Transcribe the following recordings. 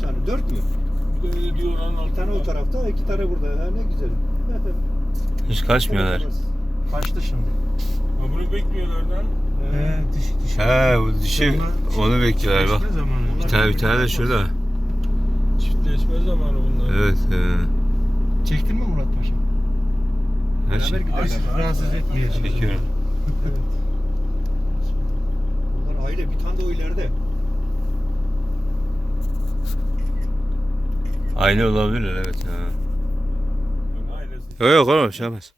tane, dört mü? Bir de diyor Bir tane o tarafta, iki tane burada. Ha, ne güzel. Hiç kaçmıyorlar. Kaçtı şimdi. Ha, bunu bekliyorlar lan. He, dişi dişi. He bu dişi onu bekliyorlar bak. Bir tane bir tane de şurada. Çiftleşme zamanı bunlar. Evet. Çektin mi Murat Paşa? Hiç- giderler. Rahatsız etmeyecek. Çekiyorum. Evet. Bunlar aile, bir tane de o ileride. Aile olabilirler evet. Ha. Yok yok olmaz şey yapmaz.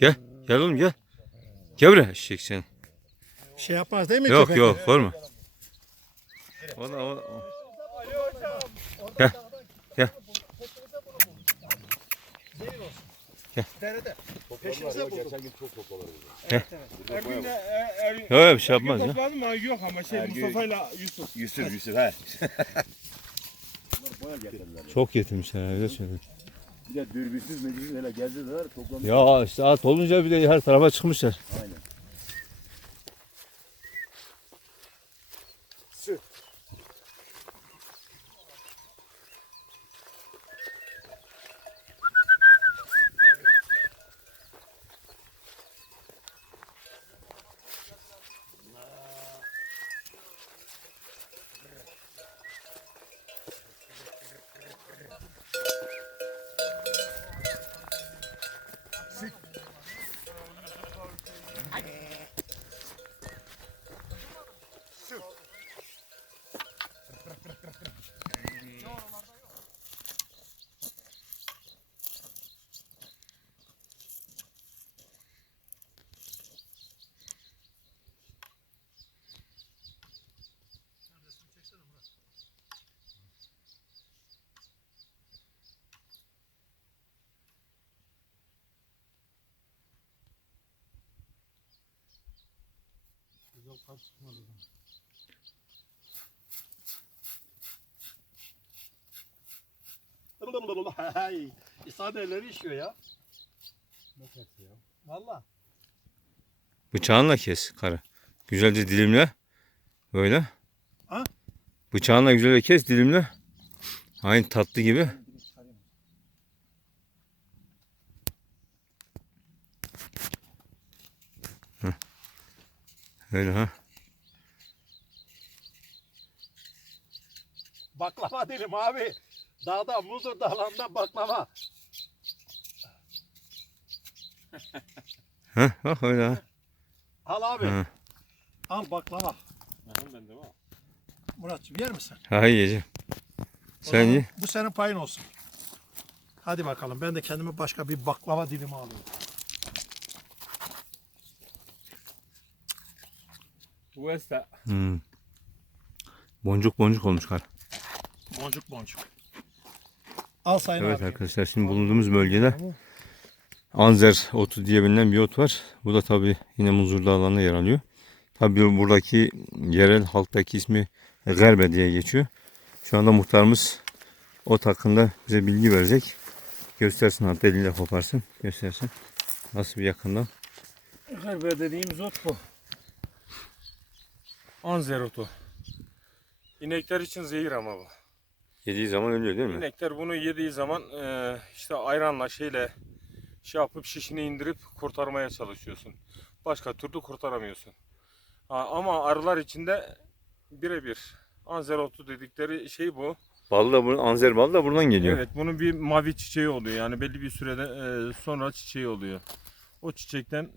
Gel. Gel oğlum gel. Gel buraya eşek sen. Şey yapmaz değil mi Yok köpek? yok korkma. Ona, ona, Gel. Gel. Derede. Peşimize bulduk. Her gün de er, er, Yok bir şey yapmaz ya. topladım ama yok ama şey Mustafa'yla Yusuf. Yusuf Yusuf he. Çok yetirmişler öyle söyleyeyim. Bir de dürbünsüz meclis hele gezdiler toplam. Ya işte at olunca bir de her tarafa çıkmışlar. Aynen. Hay, İsa neleri işiyor ya? Valla. Bıçağınla kes karı. Güzelce dilimle. Böyle. Ha? Bıçağınla güzelce kes dilimle. Aynı tatlı gibi. Öyle ha. Baklava dilim abi. Dağda, muzur dağlarında baklava. Heh, bak öyle ha. Al abi. Hı. Al baklava. Ben de var. Muratçım yer misin? Ha yiyeceğim. O Sen zaman ye. Bu senin payın olsun. Hadi bakalım ben de kendime başka bir baklava dilimi alayım. West'e. Hmm. Boncuk boncuk olmuş kar. Boncuk boncuk. Al sayın Evet abi. arkadaşlar şimdi bulunduğumuz bölgede Anzer otu diye bilinen bir ot var. Bu da tabi yine Muzur Dağları'nda yer alıyor. Tabi buradaki yerel halktaki ismi Gerbe diye geçiyor. Şu anda muhtarımız ot hakkında bize bilgi verecek. Göstersin hatta eliyle koparsın. Göstersin. Nasıl bir yakından. Harbe dediğimiz ot bu. Anzer otu. İnekler için zehir ama bu. Yediği zaman ölüyor değil mi? İnekler bunu yediği zaman e, işte ayranla şeyle şey yapıp şişini indirip kurtarmaya çalışıyorsun. Başka türlü kurtaramıyorsun. Ha, ama arılar içinde birebir anzer otu dedikleri şey bu. Bal da bu, Anzer bal da buradan geliyor. Evet bunun bir mavi çiçeği oluyor. Yani belli bir sürede e, sonra çiçeği oluyor. O çiçekten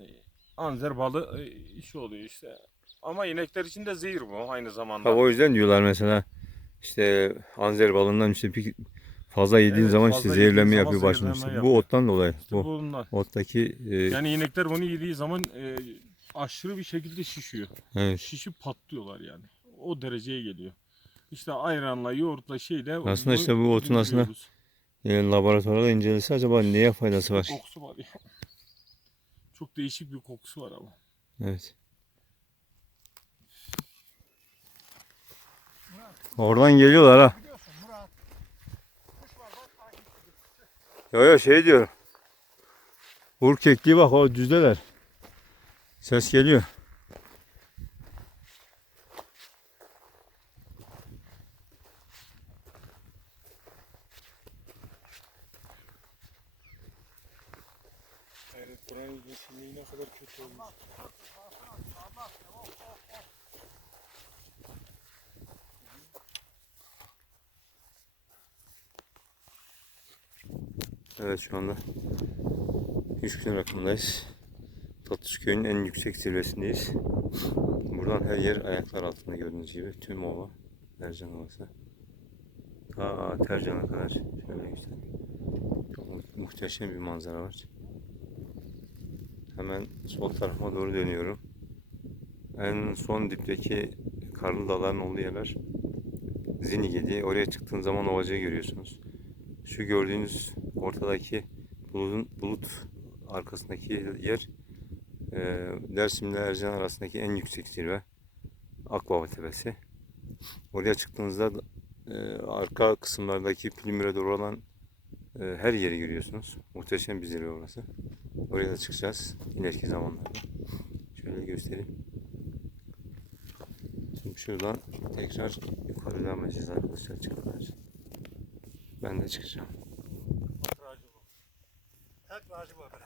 anzer balı e, işi oluyor işte. Ama inekler için de zehir bu aynı zamanda. Tabii o yüzden diyorlar mesela işte Anzer balından işte bir fazla yediğin Evet, zaman fazla işte zehirlenme yapıyor başlamış. zehirlenme Bu ottan dolayı. İşte bu bundan. ottaki e, Yani inekler bunu yediği zaman e, aşırı bir şekilde şişiyor. evet. Şişip patlıyorlar yani. O dereceye geliyor. İşte ayranla, yoğurtla şeyle Aslında işte bu otun aslında-. Yani E, laboratuvarda incelese acaba neye faydası var? kokusu var ya. Çok değişik bir kokusu var ama. Evet. Oradan geliyorlar ha. Yo yo şey diyor. Uğur kekliği bak o düzdeler. Ses geliyor. Buranın geçimliği ne kadar kötü olmuş. Evet şu anda Üçgün rakımdayız. Tatlışköy'ün en yüksek zirvesindeyiz. Buradan her yer ayaklar altında gördüğünüz gibi. Tüm ova, Tercan Ovası. Ta Tercan'a kadar şöyle göstereyim. Muhteşem bir manzara var. Hemen sol tarafa doğru dönüyorum. En son dipteki karlı dağların olduğu yerler Zinigedi. Oraya çıktığın zaman ovacığı görüyorsunuz. Şu gördüğünüz ortadaki bulutun, bulut arkasındaki yer e, Dersim'le Ercan arasındaki en yüksek zirve Akbaba Tepesi. Oraya çıktığınızda e, arka kısımlardaki Plümire doğru olan e, her yeri görüyorsunuz. Muhteşem bir zirve orası. Oraya da çıkacağız ileriki zamanlarda. Şöyle göstereyim. Şimdi şuradan tekrar yukarı devam edeceğiz arkadaşlar çıkıyorlar. Ben de çıkacağım. Tek ağacı var böyle.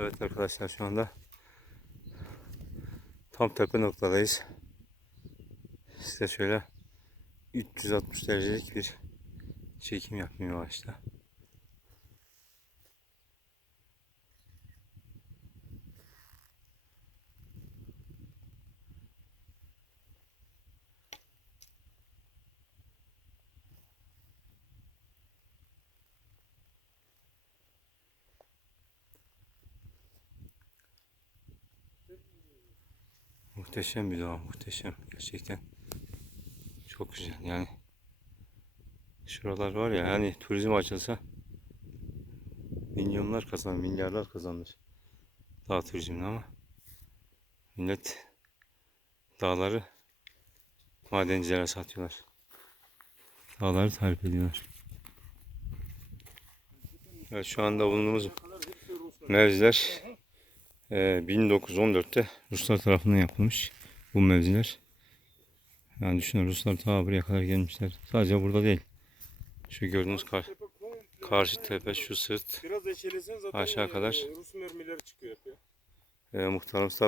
Evet arkadaşlar şu anda tam tepe noktadayız. Size şöyle 360 derecelik bir çekim yapmaya başladı. Muhteşem bir doğa, muhteşem gerçekten. Çok güzel yani. Şuralar var ya hani turizm açılsa milyonlar kazanır, milyarlar kazanır. Dağ turizmine ama millet dağları madencilere satıyorlar. Dağları tarif ediyorlar. Evet şu anda bulunduğumuz mevziler ee, 1914'te Ruslar tarafından yapılmış bu mevziler. Yani düşünün Ruslar ta buraya kadar gelmişler. Sadece burada değil. Şu gördüğünüz kar, karşı tepe, şu sırt. Aşağı e, kadar. Rus mermileri çıkıyor. E,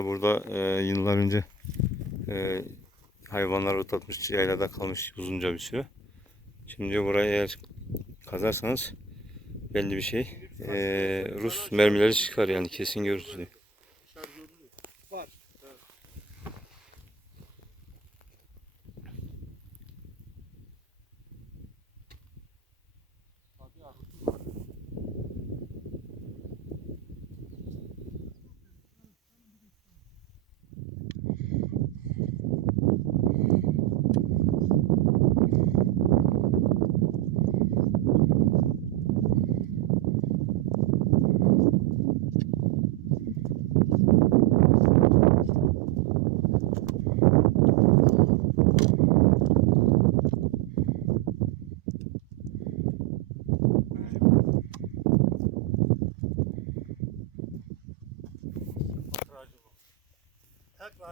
burada e, yıllar önce e, hayvanlar otlatmış, yaylada kalmış uzunca bir süre. Şimdi burayı eğer kazarsanız belli bir şey. e, Rus mermileri çıkar yani kesin görürsünüz.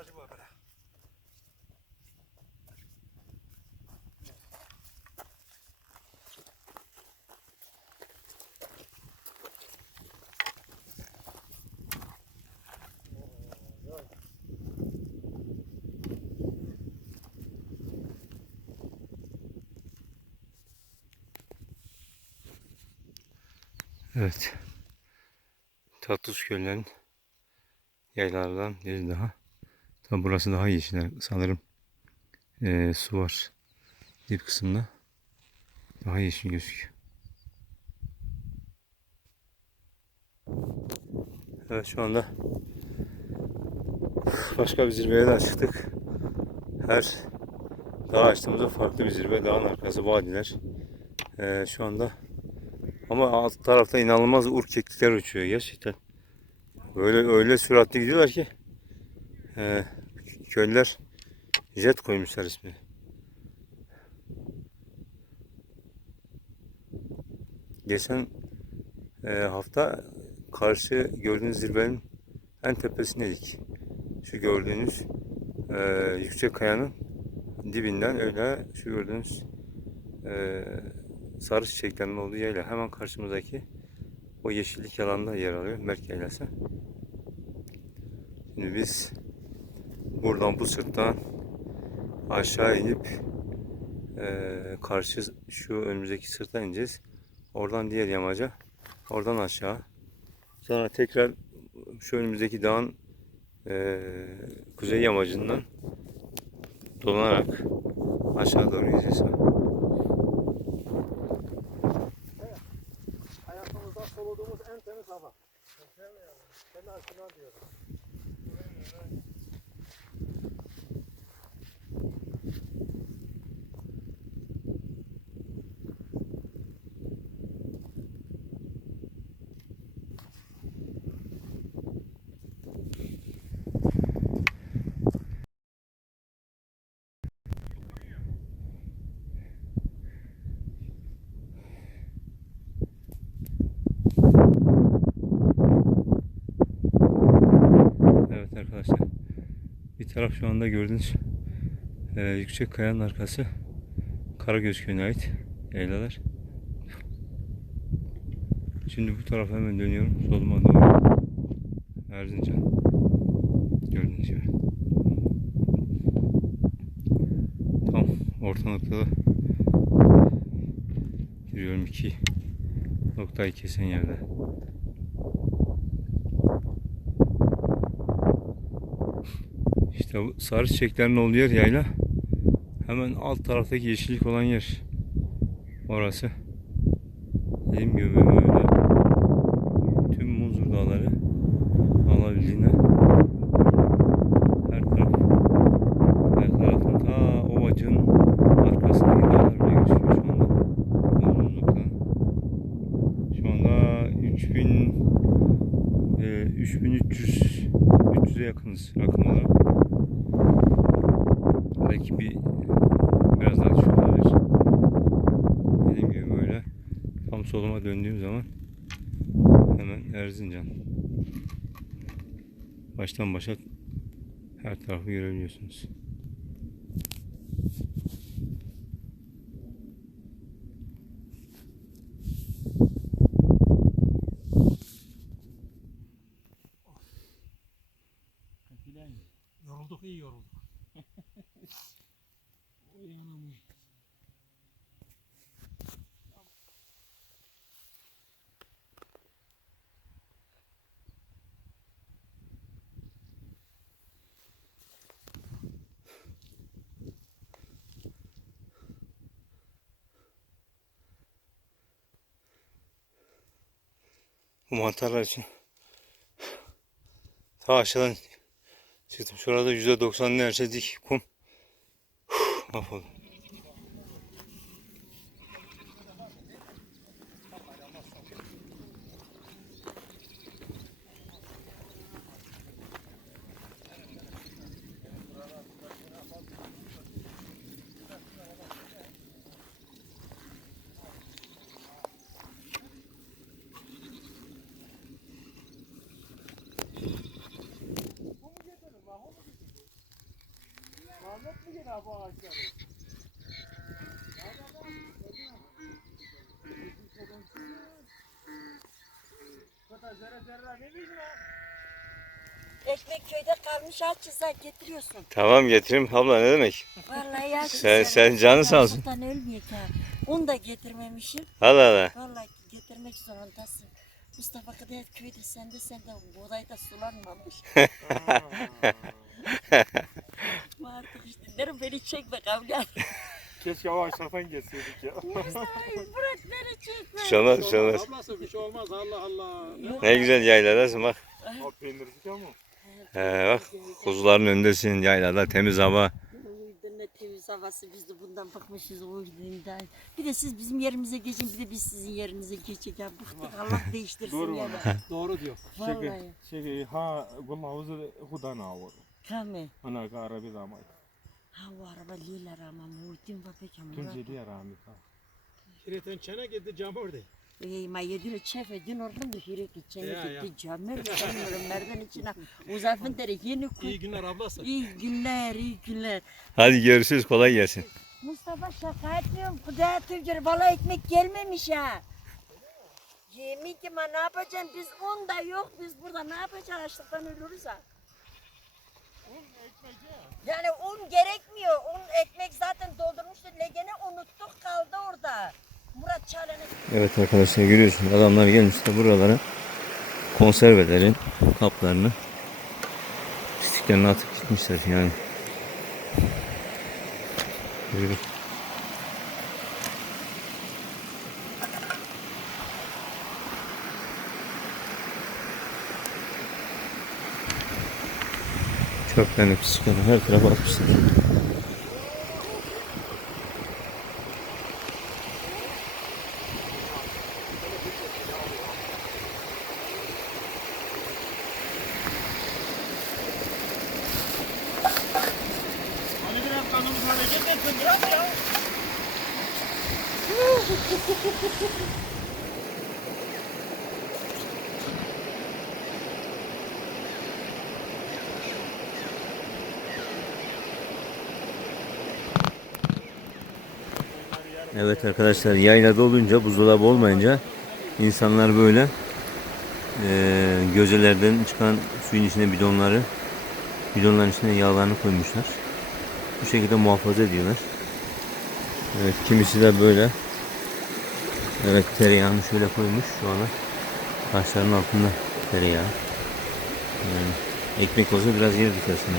Ağacı var böyle. Evet. Tatlış göllerin yaylalardan biri daha. Tabi burası daha yeşil sanırım. Ee, su var dip kısımda. Daha yeşil gözüküyor. Evet şu anda başka bir zirveye daha çıktık. Her dağ açtığımızda farklı bir zirve. Dağın arkası vadiler. Ee, şu anda ama alt tarafta inanılmaz ur keklikler uçuyor gerçekten. Böyle öyle süratli gidiyorlar ki e, köylüler jet koymuşlar ismini. Geçen e, hafta karşı gördüğünüz zirvenin en tepesindeydik. Şu gördüğünüz e, yüksek kayanın dibinden öyle şu gördüğünüz e, sarı çiçeklerin olduğu yerle hemen karşımızdaki o yeşillik alanda yer alıyor Merk Şimdi biz buradan bu sırttan aşağı inip eee, karşı şu önümüzdeki sırttan ineceğiz. Oradan diğer yamaca. Oradan aşağı. Sonra tekrar şu önümüzdeki dağın eee, kuzey yamacından dolanarak aşağı doğru ineceğiz. Hayatımızda soluduğumuz en temiz hava. Kendi açımdan diyorum. Evet arkadaşlar. Bir taraf şu anda gördüğünüz e, yüksek kayanın arkası Karagöz köyüne ait yaylalar. Şimdi bu tarafa hemen dönüyorum. Soluma doğru. Erzincan. Gördüğünüz gibi. Tam orta noktada giriyorum iki noktayı kesen yerde. İşte bu sarı çiçeklerin olduğu yer yayla. Hemen alt taraftaki yeşillik olan yer. Orası. Dediğim gibi böyle tüm Munzur dağları alabildiğine her taraf her tarafın ta ovacığın arkasındaki dağlar bile gözüküyor şu anda. Bulunduğumuz noktanın. Şu anda 3000 e, 3300 300'e yakınız rakım olarak. Belki bir biraz daha düşük olabilir. Dediğim gibi böyle döndüğüm zaman hemen Erzincan. Baştan başa her tarafı görebiliyorsunuz. Bu mantarlar için ta aşağıdan çıktım. Şurada %90 neredeyse dik kum. Uf, Mahvoldum. Ekmek köyde kalmış açızlar getiriyorsun. Tamam getireyim abla ne demek? Vallahi ya. Sen- sen canın sağ olsun. Buradan ölmeyek ha. Onu da getirmemişim. Allah Allah. Vallahi getirmek zorundasın. Mustafa kadar köyde sende sende buğdayda sulanmamış. Artık işte derim beni çekme kavga. Keşke o aşağıdan geçseydik ya. Bırak beni çekme. Bir şey şey olmaz. Ablası bir şey olmaz Allah Allah. Ne güzel yayladasın bak. O peynircik ama. He, bak kuzuların önündesin yaylada temiz hava. Ne temiz havası biz de bundan bakmışız o yüzden. Bir de siz bizim yerimize geçin bir de biz sizin yerinize geçelim. Ya bıktık Allah değiştirsin Doğru yani. Doğru diyor. Vallahi. Şey ha kulağımızı hudan avur. Kame. Ana arabi zaman. Ha o araba liler ama muhittin var peki ama. Tunce diye rahmet ha. Kireten çene gitti cam orada. Ey ma yedire çef edin oradan da hire gideceğini Ya, ya. gitti camir sanmıyorum merdan içine uzafın dere yeni koy. İyi günler ablası. İyi günler iyi günler. Hadi görüşürüz kolay gelsin. Mustafa şaka etmiyorum. Kudaya tüccar bala ekmek gelmemiş ha. Yemin ki ma ne yapacağım biz un da yok biz burada ne yapacağız açlıktan ölürüz ha. Yani un gerekmiyor. Un ekmek zaten doldurmuştu. Legene unuttuk kaldı orada. Murat Çağlayan'a Evet arkadaşlar görüyorsunuz adamlar gelmişler buralara konservelerin kaplarını pisliklerini atıp gitmişler yani. Buyurun. Çöplerini pisliklerini her tarafa atmışlar. Evet arkadaşlar yaylada olunca buzdolabı olmayınca insanlar böyle eee gözelerden çıkan suyun içine bidonları bidonların içine yağlarını koymuşlar. Bu şekilde muhafaza ediyorlar. Evet kimisi de böyle Evet tereyağını şöyle koymuş şu ana taşların altında tereyağı. Yani ekmek olsa biraz yerdik aslında.